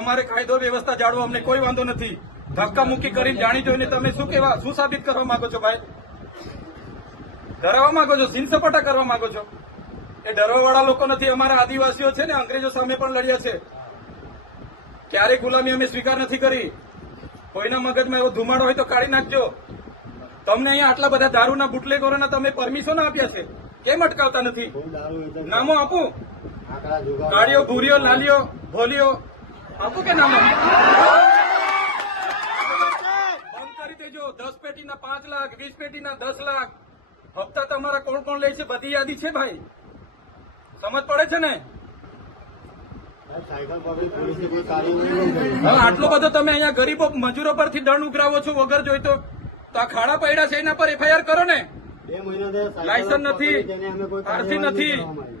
અમારે કાયદો વ્યવસ્થા જાળવો અમને કોઈ વાંધો નથી. ધક્કા મુક્કી કરીને જાણી જોઈને તમે શું સાબિત કરવા માંગો છો ભાઈ? ડરાવવા માંગો છો, સીન સપાટા કરવા માંગો છો? એ ડરવાવાળા લોકો નથી. અમારા આદિવાસીઓ છે ને અંગ્રેજો સામે પણ લડ્યા છે. ક્યારેય ગુલામી અમે સ્વીકાર નથી કરી. કોઈના મગજમાં એવો ધુમાડો હોય તો કાઢી નાખજો. તમને અહીંયા આટલા બધા દારૂના બુટલેગરોના તમે પરમિશન આપ્યા છે, કેમ અટકાવતા નથી? નામો આપું? ગાડીઓ, ભૂરીઓ, લાલીઓ, ભોલીઓ આપું કે નામો? બંધ કરી દેજો. 10 પેટીના 5 લાખ, 20 પેટીના 10 લાખ. હપ્તા તમારા કોણ કોણ લે છે બધી યાદી છે ભાઈ. સમજ પડે છે ને? આટલો બધો તમે અહીંયા ગરીબો મજૂરો પરથી દંડ ઉઘરાવો છો વગર જોઈતો. તો આ ખાડા પડ્યા છે એના પર એફઆઈઆર કરો ને. લાયસન્સ નથી, આરસી નથી,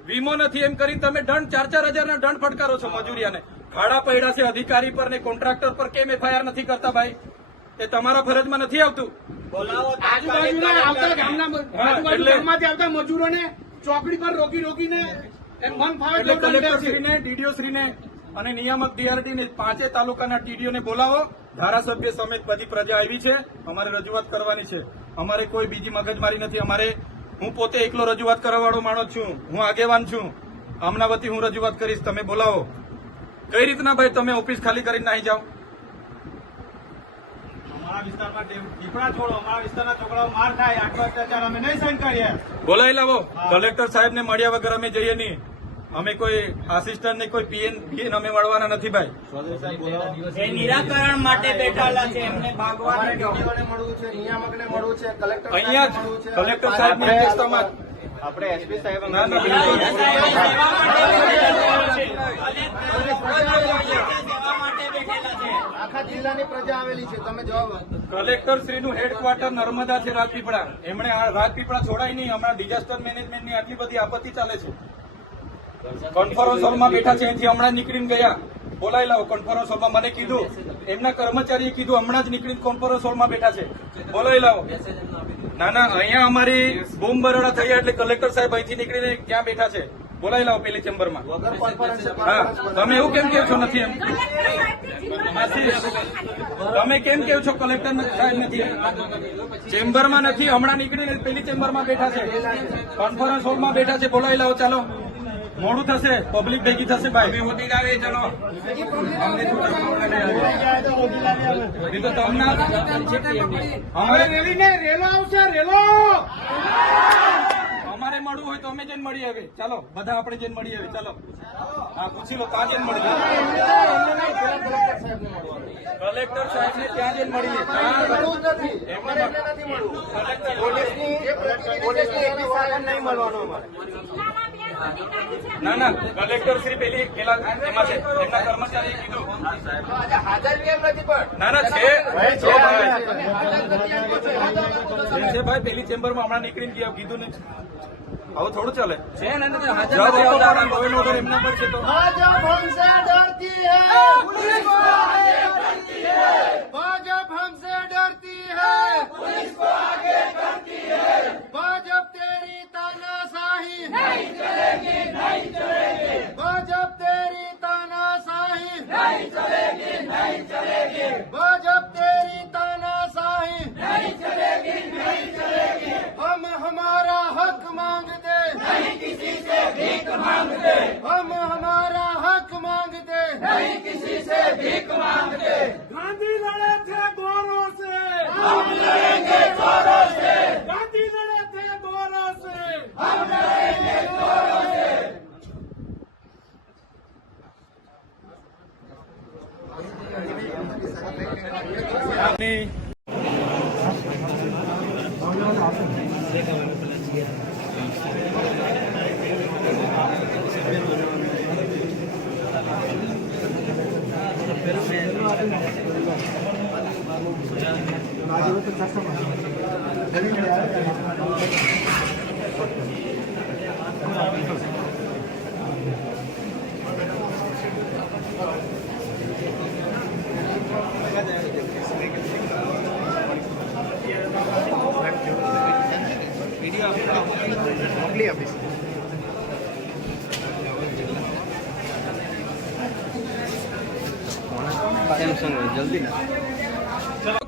વીમો નથી, એમ કરીને તમે દંડ 4-4 હજારના દંડ ફટકારો છો મજૂરિયાને. ખાડા પડ્યા છે અધિકારી પર ને કોન્ટ્રાક્ટર પર, કેમ એફઆઈઆર નથી કરતા ભાઈ? એ તમારા ફરજમાં નથી આવતું. આજુબાજુના આવતા ગામમાંથી આવતા મજૂરોને ચોકડી પર રોકીને મન ફાવે કલેક્ટરશ્રીને, ડીડીઓશ્રીને અને નિયામક ડીઆરડીને 5 તાલુકાના ટીડીઓને બોલાવો. ધારાસભ્ય સમેત બધી પ્રજા આવી છે. અમારે રજૂઆત કરવાની છે. અમારે કોઈ બીજી મગજમારી નથી. હું પોતે એકલો રજૂઆત કરવાવાળો માણસ છું. હું આગેવાન છું. આમના વતી હું રજૂઆત કરીશ. તમે બોલાવો. કઈ રીતના ભાઈ તમે ઓફિસ ખાલી કરીને નાહી જાઓ? અમારા વિસ્તારમાં દીપડા છોડો, અમારા વિસ્તારના છોકરાઓ માર ખાય, આટલો અત્યાચાર અમે નહીં સહન કરીએ. બોલાવી લાવો. કલેક્ટર સાહેબને મળ્યા વગર અમે જઈએ નહીં. અમે કોઈ આસિસ્ટન્ટ ને કોઈ પીએન અમે મળવાના નથી ભાઈ. એ નિરાકરણ માટે બેઠેલા છે. એમને ભાગવાને મળવું છે, નિયામકને મળવું છે, કલેક્ટર અહીંયા જ કલેક્ટર સાહેબની અધ્યક્ષતામાં આપણે એસપી સાહેબ આખા જિલ્લાની પ્રજા આવેલી છે. તમે જવાબ કલેક્ટર શ્રીનું હેડક્વાર્ટર નર્મદા છે, રાજપીપળા. એમણે આ રાજપીપળા છોડાય નહીં. હમણાં ડિઝાસ્ટર મેનેજમેન્ટની આટલી બધી આપત્તિ ચાલે છે. કોન્ફરન્સ હોલમાં બેઠા છે, અહીંથી હમણાં નીકળીને ગયા. બોલાવી લાવો કોન્ફરન્સ હોલમાં. મને કીધું, એમના કર્મચારીએ કીધું હમણાં જ નીકળીને કોન્ફરન્સ હોલમાં બેઠા છે. બોલાવી લાવો. ના અહીંયા અમારી બૂમ બરોડા થયા એટલે કલેક્ટર સાહેબ અહીંથી નીકળીને ક્યાં બેઠા છે? બોલાવી લાવો પેલી ચેમ્બરમાં. હા, તમે એવું કેમ કેવ છો નથી એમ? તમે કેમ કેવ છો કલેક્ટર સાહેબ નથી? ચેમ્બરમાં નથી, હમણાં નીકળીને પેલી ચેમ્બરમાં બેઠા છે, કોન્ફરન્સ હોલમાં બેઠા છે. બોલાવી લાવો. ચાલો, મોડું થશે, પબ્લિક ભેગી થશે ભાઈ. હોતી આવે ચલો. રેલો આવશે, રેલો અમારે મળવું હોય તો અમે જઈને મળી આવે. ચાલો, બધા આપણે જઈને મળી આવે. ચાલો, હા, પૂછી લો ત્યાં જઈને મળી કલેક્ટર સાહેબ ને ત્યાં જઈને મળીએ. નહીં મળવાનો અમારે. ના કલેક્ટર શ્રી પેલા એમાં છે, એમના કર્મચારીએ કીધું. હાજર કેમ નથી પણ? ના છે ભાઈ, પેલી ચેમ્બરમાં હમણાં નીકળીને ગયા, કીધું ને. આવું થોડું ચાલે છે ને. ઓર્ડર એમના પર છે તો भाजप हमसे डरती है, पुलिस को आगे करती है। भाजप हमसे डरती है, पुलिस को आगे करती है। भाजप तेरी तानाशाही नहीं चलेगी, नहीं चलेगी। भाजप तेरी तानाशाही नहीं चलेगी, नहीं चलेगी। भाजप तेरी तानाशाही नहीं चलेगी, नहीं चलेगी। हम हमारा हक मांगते नहीं, किसी से भीख मांगते। हम हमारा हक मांगते नहीं, किसी से भीख मांगते। गांधी लड़े थे गोरों से, हम लड़ेंगे जोरों से। गांधी लड़े थे गोरों से, हम लड़ेंगे जोरों से।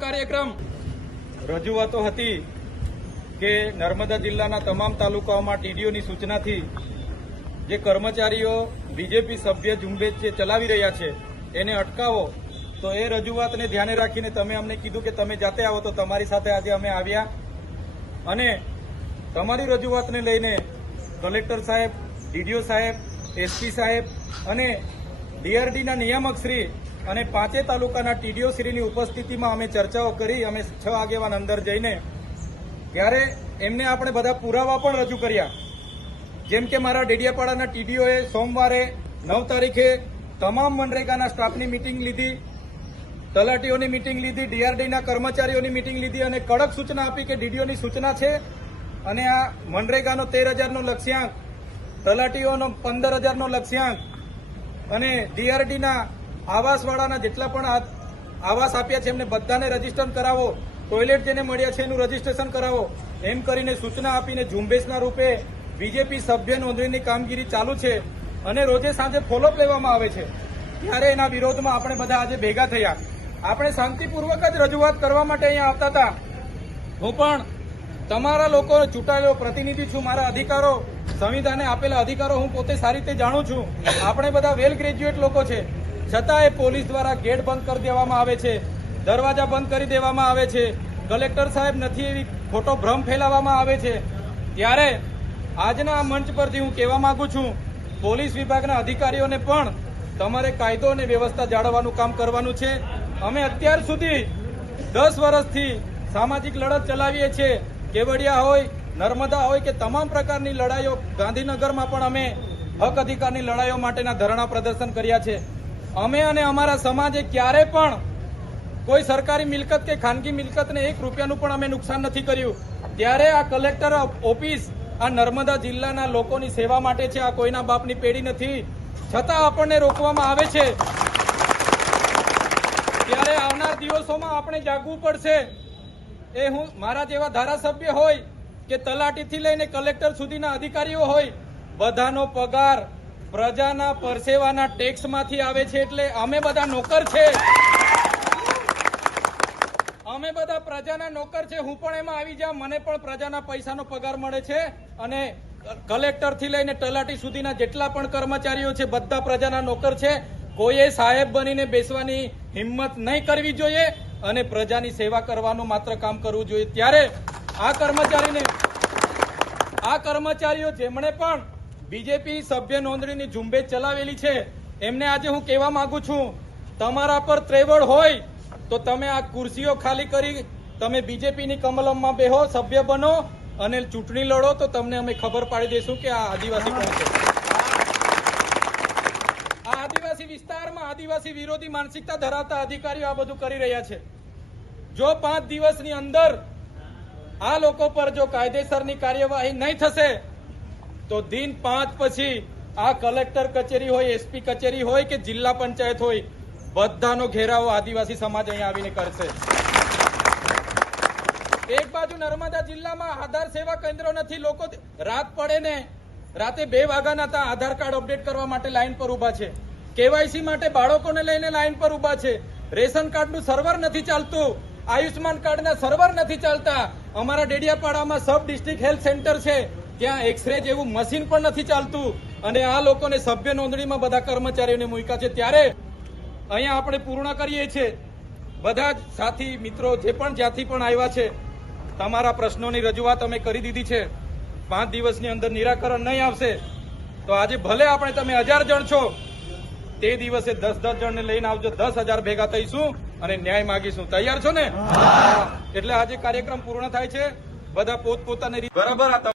કાર્યક્રમ રજૂઆતો હતી કે નર્મદા જિલ્લાના તમામ તાલુકાઓમાં ટીડીઓની સૂચનાથી જે કર્મચારીઓ બીજેપી સભ્ય ઝુંબેશ જે ચલાવી રહ્યા છે એને અટકાવો. તો એ રજૂઆતને ધ્યાને રાખીને તમે અમને કીધું કે તમે જાતે આવો, તો તમારી સાથે આજે અમે આવ્યા અને તમારી રજૂઆતને લઈને કલેક્ટર સાહેબ, ડીડીઓ સાહેબ, એસપી સાહેબ અને ડીઆરડીના નિયામક શ્રી અને 5 તાલુકાના ટીડીઓ શ્રીની ઉપસ્થિતિમાં અમે ચર્ચાઓ કરી. અમે 6 આગેવાન અંદર જઈને ત્યારે એમને આપણે બધા પુરાવા પણ રજૂ કર્યા. જેમ કે મારા ડેડિયાપાડાના ટીડીઓએ સોમવારે 9 તારીખે તમામ મનરેગાના સ્ટાફની મિટિંગ લીધી, તલાટીઓની મિટિંગ લીધી, ડીઆરડીના કર્મચારીઓની મિટિંગ લીધી અને કડક સૂચના આપી કે ડીડીઓની સૂચના છે અને આ મનરેગાનો 13,000નો લક્ષ્યાંક, તલાટીઓનો 15,000નો લક્ષ્યાંક અને ડીઆરડીના આવાસવાળાના જેટલા પણ આવાસ આપ્યા છે એમને બધાને રજીસ્ટર કરાવો, ટોયલેટ જેને મળ્યા છે એનું રજીસ્ટ્રેશન કરાવો, એમ કરીને સૂચના આપીને ઝુંબેશના રૂપે બીજેપી સભ્ય નોંધણીની કામગીરી ચાલુ છે અને રોજે સાંજે ફોલોઅપ લેવામાં આવે છે. ત્યારે એના વિરોધમાં આપણે બધા આજે ભેગા થયા. આપણે શાંતિપૂર્વક જ રજૂઆત કરવા માટે અહીંયા આવતા હતા. હું પણ તમારા લોકો ચૂંટાયેલો પ્રતિનિધિ છું. મારા અધિકારો, સંવિધાને આપેલા અધિકારો હું પોતે સારી રીતે જાણું છું. આપણે બધા વેલ ગ્રેજ્યુએટ લોકો છે, છતાં એ પોલીસ દ્વારા ગેટ બંધ કરી દેવામાં આવે છે, દરવાજા બંધ કરી દેવામાં આવે છે, કલેક્ટર સાહેબ નથી એવી ખોટો ભ્રમ ફેલાવવામાં આવે છે. ત્યારે આજના આ મંચ પરથી હું કહેવા માંગુ છું, પોલીસ વિભાગના અધિકારીઓને પણ તમારે કાયદો અને વ્યવસ્થા જાળવવાનું કામ કરવાનું છે. અમે અત્યાર સુધી 10 વર્ષથી સામાજિક લડત ચલાવીએ છીએ. કેવડિયા હોય, નર્મદા હોય કે તમામ પ્રકારની લડાઈઓ, ગાંધીનગરમાં પણ અમે હક અધિકારની લડાઈઓ માટેના ધરણા પ્રદર્શન કર્યા છે. અમે અને અમારા સમાજે ક્યારે પણ કોઈ સરકારી મિલકત કે ખાનગી મિલકતને 1 રૂપિયાનું પણ અમે નુકસાન નથી કર્યું. ત્યારે આ કલેક્ટર ઓફિસ આ નર્મદા જિલ્લાના લોકોની સેવા માટે છે. આ કોઈના બાપની પેઢી નથી, છતાં આપણને રોકવામાં આવે છે. ત્યારે આવનાર દિવસોમાં આપણે જાગવું પડશે. એ હું મારા જેવા ધારાસભ્ય હોય કે તલાટીથી લઈને કલેક્ટર સુધીના અધિકારીઓ હોય, બધાનો પગાર પ્રજાના પરસેવાના ટેક્સમાંથી આવે છે. એટલે અમે બધા નોકર છે, અમે બધા પ્રજાના નોકર છે. હું પણ એમાં આવી જાઉં, મને પણ પ્રજાના પૈસાનો પગાર મળે છે અને કલેક્ટરથી લઈને તલાટી સુધીના જેટલા પણ કર્મચારીઓ છે બધા પ્રજાના નોકર છે. કોઈએ સાહેબ બનીને બેસવાની હિંમત નહીં કરવી જોઈએ અને પ્રજાની સેવા કરવાનું માત્ર કામ કરવું જોઈએ. ત્યારે આ કર્મચારીઓ જેમણે પણ બીજેપી સભ્ય નોંધણીની ઝુંબેશ ચલાવેલી છે એમને આજે હું કહેવા માંગુ છું, તમારા પર ત્રેવડ હોય તો તમે આ ખુરશીઓ ખાલી કરી તમે બીજેપીની કમલમમાં બેહો, સભ્ય બનો અને ચૂંટણી લડો, તો તમને અમે ખબર પાડી દઈશું કે આ આદિવાસી કોણ છે. આ આદિવાસી વિસ્તારમાં આદિવાસી વિરોધી માનસિકતા ધરાવતા અધિકારીઓ આ બધું કરી રહ્યા છે. જો 5 દિવસની અંદર આ લોકો પર જો કાયદેસરની કાર્યવાહી નહીં થશે તો દિન 5 પછી આ કલેક્ટર કચેરી હોય, એસપી કચેરી હોય કે જિલ્લા પંચાયત હોય, બધાનો ઘેરાવો આદિવાસી સમાજ અહીંયા આવીને કરશે. એક બાજુ નર્મદા જિલ્લામાં આધાર સેવા કેન્દ્રો નથી. લોકો રાત પડે ને રાતે 2 વાગ્યાના હતા આધાર કાર્ડ અપડેટ કરવા માટે લાઈન પર ઉભા છે, કેવાયસી માટે બાળકોને લઈને લાઈન પર ઉભા છે, રેશન કાર્ડનું સર્વર નથી ચાલતું, આયુષ્માન કાર્ડના સર્વર નથી ચાલતા. અમારા ડેડિયાપાડામાં સબ ડિસ્ટ્રિક્ટ હેલ્થ સેન્ટર છે, ત્યાં એક્સરે જેવું મશીન પણ નથી ચાલતું અને આ લોકોને સભ્ય નોંધણીમાં બધા કર્મચારીઓને મૂક્યા છે. ત્યારે અહીંયા આપણે પૂર્ણ કરીએ છીએ. બધા જ સાથી મિત્રો જે પણ જ્યાંથી પણ આવ્યા છે, તમારા પ્રશ્નોની રજૂઆત અમે કરી દીધી છે. 5 દિવસની અંદર નિરાકરણ નહીં આવશે તો આજે ભલે આપણે તમે 1000 જણ છો, તે દિવસે 10-10 જણને લઈને આવજો, 10,000 ભેગા થઈશું અને ન્યાય માગીશું. તૈયાર છો ને? એટલે આજે કાર્યક્રમ પૂર્ણ થાય છે. બધા પોતપોતાની બરાબર.